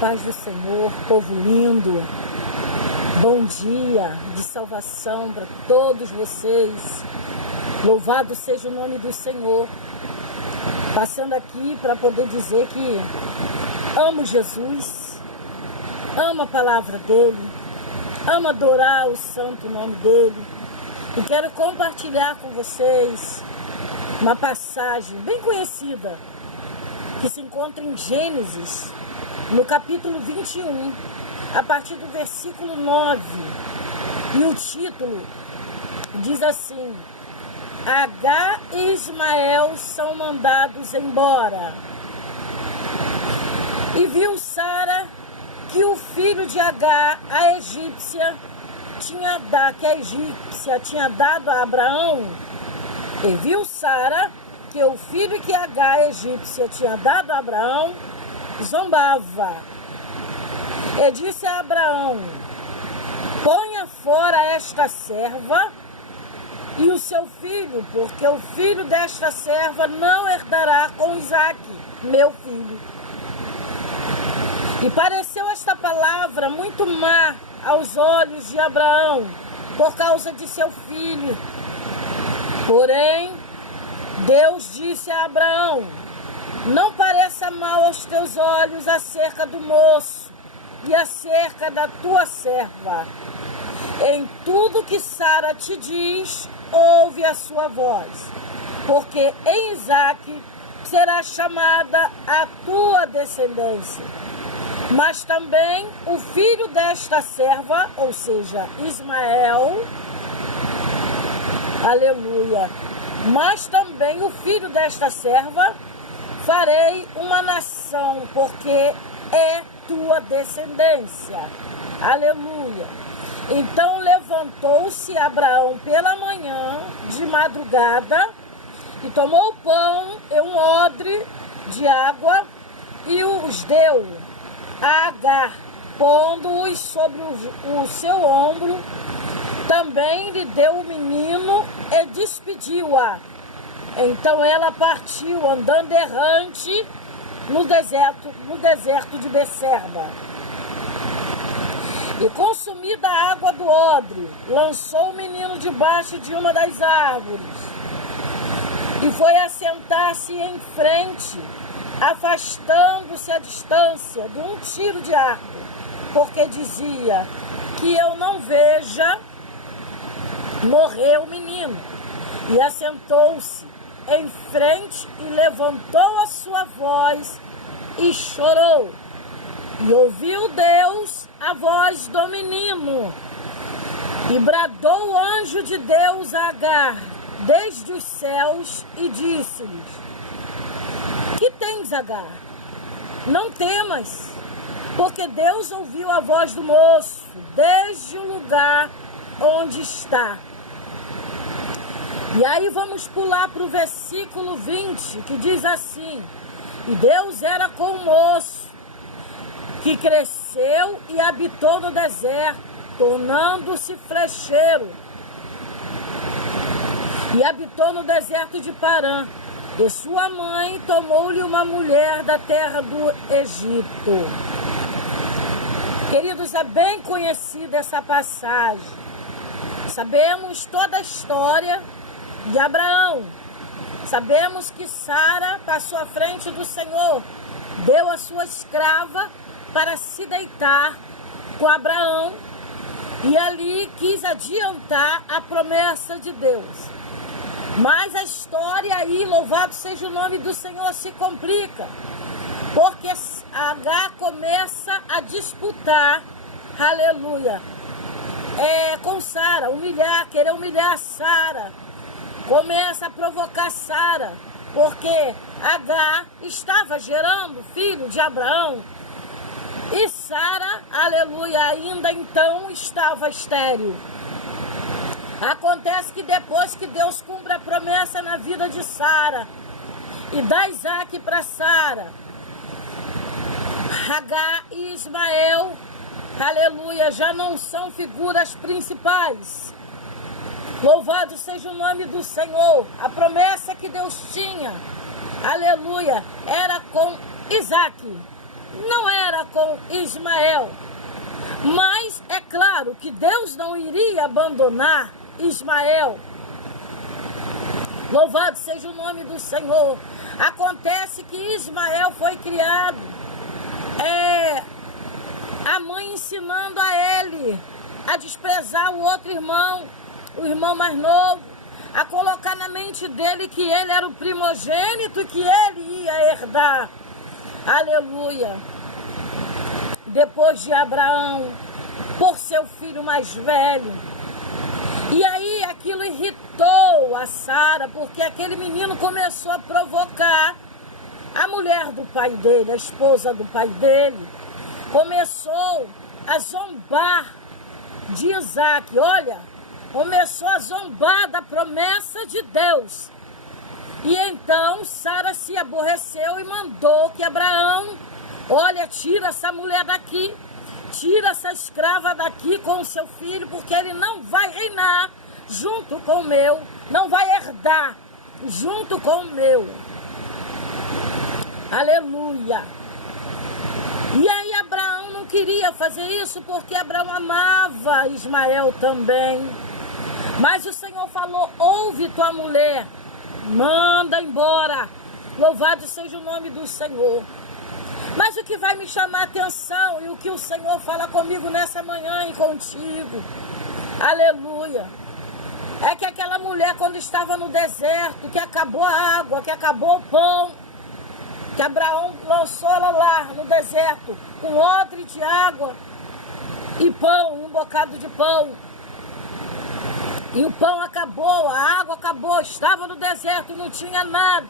paz do Senhor, povo lindo, bom dia de salvação para todos vocês, louvado seja o nome do Senhor. Passando aqui para poder dizer que amo Jesus, amo a palavra dele, amo adorar o santo nome dele e quero compartilhar com vocês uma passagem bem conhecida que se encontra em Gênesis, no capítulo 21, a partir do versículo 9. E o título diz assim: Agar e Ismael são mandados embora. E viu Sara que o filho de Agar, a egípcia, tinha dado a Abraão. E viu Sara que o filho que Agar, a egípcia, tinha dado a Abraão, zombava. E disse a Abraão: ponha fora esta serva e o seu filho, porque o filho desta serva não herdará com Isaque, meu filho. E pareceu esta palavra muito má aos olhos de Abraão, por causa de seu filho. Porém, Deus disse a Abraão: não pareça mal aos teus olhos acerca do moço e acerca da tua serva. Em tudo que Sara te diz, ouve a sua voz, porque em Isaque será chamada a tua descendência. Mas também o filho desta serva, ou seja, Ismael, aleluia, mas também o filho desta serva, farei uma nação, porque é tua descendência. Aleluia. Então levantou-se Abraão pela manhã, de madrugada, e tomou o pão e um odre de água, e os deu a Agar, pondo-os sobre o seu ombro. Também lhe deu o menino e despediu-a. Então ela partiu, andando errante no deserto de Berseba. E consumida a água do odre, lançou o menino debaixo de uma das árvores. E foi assentar-se em frente, afastando-se a distância de um tiro de arco, porque dizia: que eu não veja morrer o menino. E assentou-se em frente e levantou a sua voz e chorou. E ouviu Deus a voz do menino. E bradou o anjo de Deus a Agar desde os céus e disse-lhes: que tens, Agar? Não temas, porque Deus ouviu a voz do moço desde o lugar onde está. E aí vamos pular para o versículo 20, que diz assim: e Deus era com o moço, que cresceu e habitou no deserto, tornando-se flecheiro. E habitou no deserto de Parã. E sua mãe tomou-lhe uma mulher da terra do Egito. Queridos, é bem conhecida essa passagem. Sabemos toda a história de Abraão. Sabemos que Sara passou à frente do Senhor, deu a sua escrava para se deitar com Abraão e ali quis adiantar a promessa de Deus. Mas a história aí, louvado seja o nome do Senhor, se complica, porque Agar começa a disputar, aleluia, com Sara, querer humilhar Sara. Começa a provocar Sara, porque Agar estava gerando filho de Abraão. E Sara, aleluia, ainda então estava estéril. Acontece que depois que Deus cumpre a promessa na vida de Sara e dá Isaque para Sara, Agar e Ismael, aleluia, já não são figuras principais. Louvado seja o nome do Senhor. A promessa que Deus tinha, aleluia, era com Isaque, não era com Ismael. Mas é claro que Deus não iria abandonar Ismael. Louvado seja o nome do Senhor. Acontece que Ismael foi criado, a mãe ensinando a ele a desprezar o outro irmão, o irmão mais novo, a colocar na mente dele que ele era o primogênito e que ele ia herdar. Aleluia. Depois de Abraão, por seu filho mais velho. E aí aquilo irritou a Sara, porque aquele menino começou a provocar a mulher do pai dele, a esposa do pai dele. Começou a zombar de Isaac. Olha, começou a zombar da promessa de Deus. E então Sara se aborreceu e mandou que Abraão, olha, tira essa mulher daqui, tira essa escrava daqui com o seu filho, porque ele não vai reinar junto com o meu, não vai herdar junto com o meu. Aleluia. E aí Abraão não queria fazer isso, porque Abraão amava Ismael também. Mas o Senhor falou, ouve tua mulher, manda embora. Louvado seja o nome do Senhor. Mas o que vai me chamar a atenção e o que o Senhor fala comigo nessa manhã e contigo, aleluia, é que aquela mulher, quando estava no deserto, que acabou a água, que acabou o pão, que Abraão lançou ela lá no deserto, com odre de água e pão, um bocado de pão. E o pão acabou, a água acabou, estava no deserto, não tinha nada.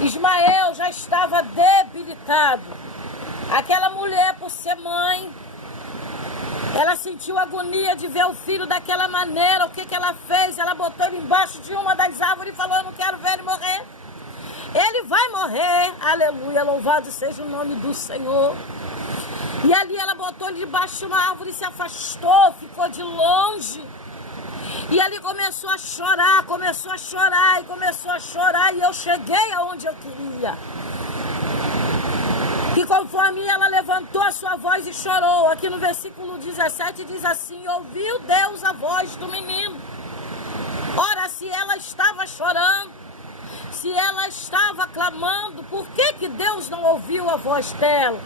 Ismael já estava debilitado. Aquela mulher, por ser mãe, ela sentiu agonia de ver o filho daquela maneira. O que ela fez? Ela botou ele embaixo de uma das árvores e falou, eu não quero ver ele morrer. Ele vai morrer. Aleluia, louvado seja o nome do Senhor. E ali ela botou ele debaixo de uma árvore e se afastou, ficou de longe. E ali começou a chorar, e eu cheguei aonde eu queria. E conforme ela levantou a sua voz e chorou, aqui no versículo 17 diz assim, ouviu Deus a voz do menino. Ora, se ela estava chorando, se ela estava clamando, por que Deus não ouviu a voz dela?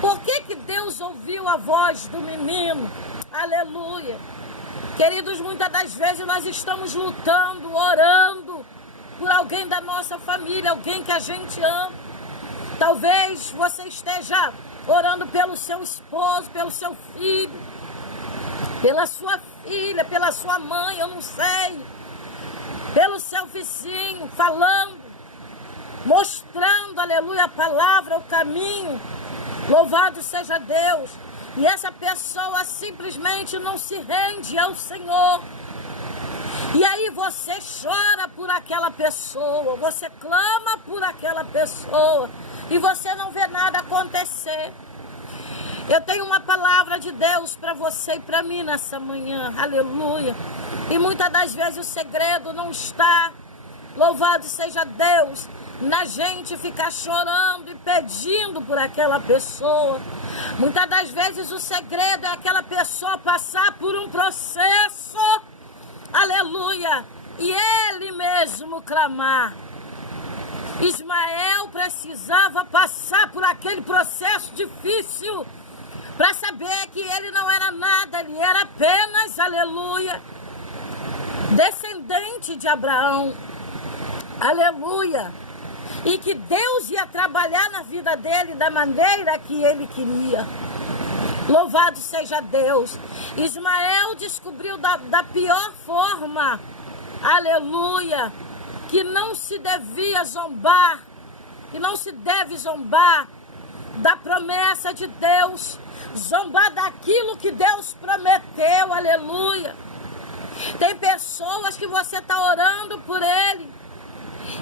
Por que Deus ouviu a voz do menino? Aleluia. Queridos, muitas das vezes nós estamos lutando, orando por alguém da nossa família, alguém que a gente ama. Talvez você esteja orando pelo seu esposo, pelo seu filho, pela sua filha, pela sua mãe, eu não sei, pelo seu vizinho, falando, mostrando, aleluia, a palavra, o caminho. Louvado seja Deus. E essa pessoa simplesmente não se rende ao Senhor. E aí você chora por aquela pessoa, você clama por aquela pessoa e você não vê nada acontecer. Eu tenho uma palavra de Deus para você e para mim nessa manhã, aleluia. E muitas das vezes o segredo não está, louvado seja Deus, na gente ficar chorando e pedindo por aquela pessoa. Muitas das vezes o segredo é aquela pessoa passar por um processo, aleluia, e ele mesmo clamar. Ismael precisava passar por aquele processo difícil para saber que ele não era nada, ele era apenas, aleluia, descendente de Abraão, aleluia. E que Deus ia trabalhar na vida dele da maneira que ele queria. Louvado seja Deus. Ismael descobriu da pior forma, aleluia, que não se devia zombar, que não se deve zombar da promessa de Deus, zombar daquilo que Deus prometeu, aleluia. Tem pessoas que você está orando por ele,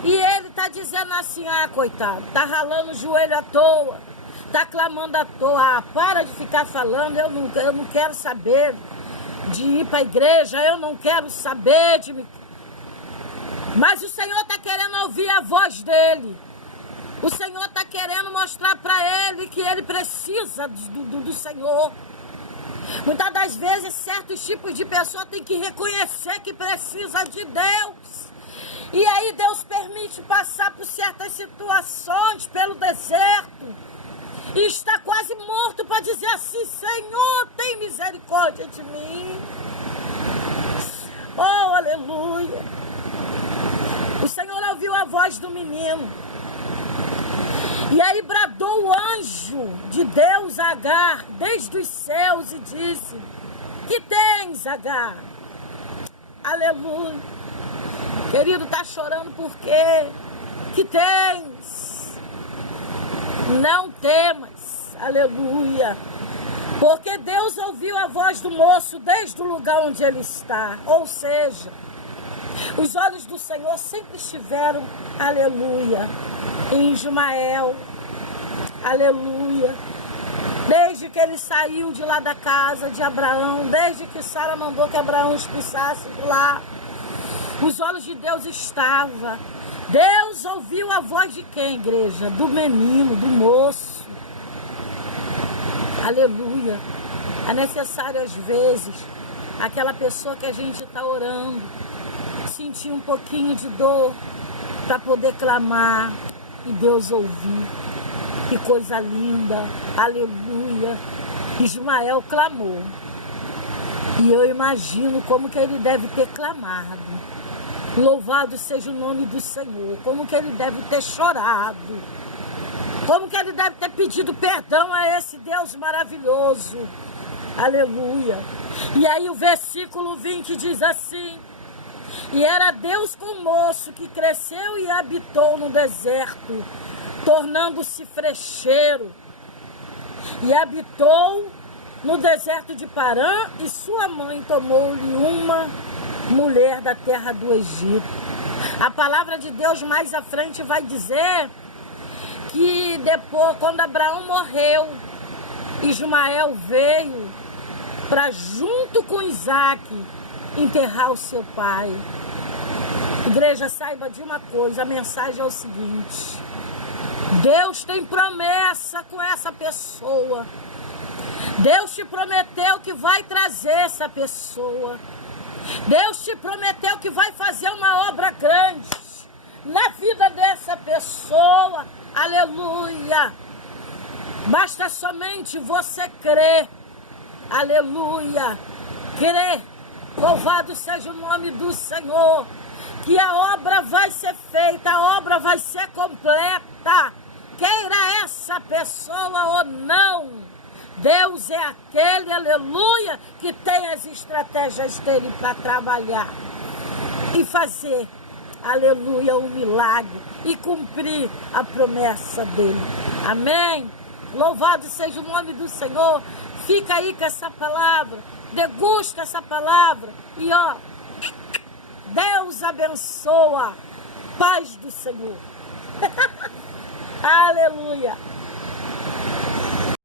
e ele está dizendo assim, ah, coitado, está ralando o joelho à toa, está clamando à toa, ah, para de ficar falando, eu não quero saber de ir para a igreja, eu não quero saber de me... Mas o Senhor está querendo ouvir a voz dele. O Senhor está querendo mostrar para ele que ele precisa do Senhor. Muitas das vezes, certos tipos de pessoa têm que reconhecer que precisa de Deus. E aí Deus permite passar por certas situações, pelo deserto. E está quase morto para dizer assim: Senhor, tem misericórdia de mim. Oh, aleluia. O Senhor ouviu a voz do menino. E aí bradou o anjo de Deus a Agar, desde os céus, e disse: que tens, Agar? Aleluia. Querido, tá chorando por quê? Que tens? Não temas. Aleluia. Porque Deus ouviu a voz do moço desde o lugar onde ele está. Ou seja, os olhos do Senhor sempre estiveram, aleluia, em Ismael, aleluia. Desde que ele saiu de lá da casa de Abraão, desde que Sara mandou que Abraão expulsasse de lá, os olhos de Deus estavam. Deus ouviu a voz de quem, igreja? Do menino, do moço. Aleluia. É necessário às vezes, aquela pessoa que a gente está orando, sentir um pouquinho de dor para poder clamar e Deus ouvir. Que coisa linda, aleluia. Ismael clamou. E eu imagino como que ele deve ter clamado. Louvado seja o nome do Senhor. Como que ele deve ter chorado. Como que ele deve ter pedido perdão a esse Deus maravilhoso. Aleluia. E aí o versículo 20 diz assim: e era Deus com o moço que cresceu e habitou no deserto, tornando-se frecheiro. E habitou no deserto de Parã, e sua mãe tomou-lhe uma mulher da terra do Egito. A palavra de Deus mais à frente vai dizer que depois, quando Abraão morreu, Ismael veio para, junto com Isaac, enterrar o seu pai. Igreja, saiba de uma coisa, a mensagem é o seguinte: Deus tem promessa com essa pessoa. Deus te prometeu que vai trazer essa pessoa. Deus te prometeu que vai fazer uma obra grande na vida dessa pessoa. Aleluia. Basta somente você crer. Aleluia. Crer. Louvado seja o nome do Senhor. Que a obra vai ser feita, a obra vai ser completa. Queira essa pessoa ou não. Deus é aquele, aleluia, que tem as estratégias dele para trabalhar e fazer, aleluia, um milagre e cumprir a promessa dele. Amém? Louvado seja o nome do Senhor. Fica aí com essa palavra, degusta essa palavra e ó, Deus abençoa. Paz do Senhor. Aleluia.